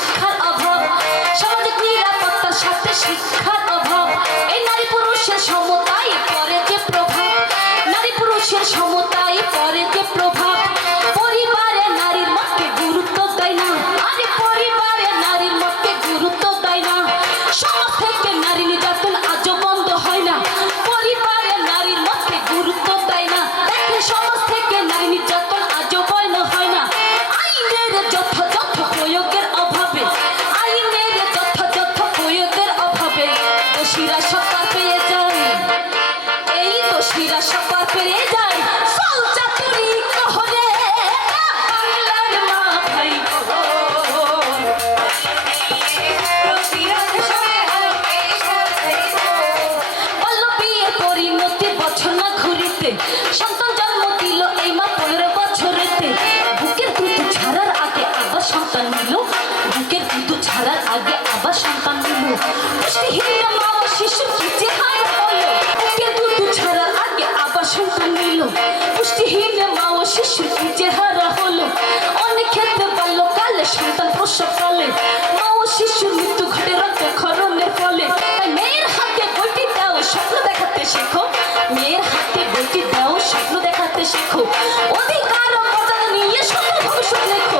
শিক্ষার অভাব, সামাজিক নিরাপত্তার সাথে শিক্ষার অভাব, এই নারী পুরুষের সমতায় পড়ে যে প্রভাব, নারী পুরুষের সমতায় পড়ে যে প্রভাব, পরিবারে নারীর মতকে গুরুত্ব দেয় না, আরে পরিবারে নারীর মতকে গুরুত্ব দেয় না, সমাজ থেকে নারী নির্যাতন আজও বন্ধ হয় না, পরিবারে নারীর মতকে গুরুত্ব দেয় না, দেখে সমাজ থেকে নারী নির্যাতন আজও বন্ধ হয় না, আইনের যথাযথ প্রয়োগের অভাবে, আইনের যথাযথ প্রয়োগের অভাবে দোষীরা সরকার পেয়ে যায়, এই দোষীরা সরকার পেয়ে যায়, চল চাতুরি কহরে বাংলার মা ভাই বিয়ের পরিণতি বছর না ঘুরিতে, সন্তান জন্ম দিল এই মা 15 বছরেতে, বুকের দুধ ছাড়ার আগে আবার সন্তান নিল, বুকের দুধ ছাড়ার আগে আবার সন্তান নিল, পুষ্টিহীন মা ও শিশু কি যে হায় হলো, বুকের দুধ ছাড়ার আগে আবার সন্তান নিল, পুষ্টিহীন মা ও শিশু কি যে হারা হলো, অনেক ক্ষেত্রে বাল্যকালে সন্তান প্রসবকালে মা ও শিশুর মৃত্যু ঘটে রক্তক্ষরণের ফলে, তাই মেয়ের হাতে বইটি দাও স্বপ্ন দেখাতে শেখো, মেয়ের হাতে বইটি দাও স্বপ্ন দেখাতে শেখো, অধিকার ও মর্যাদা নিয়ে সুন্দর ভবিষ্যৎ লেখো,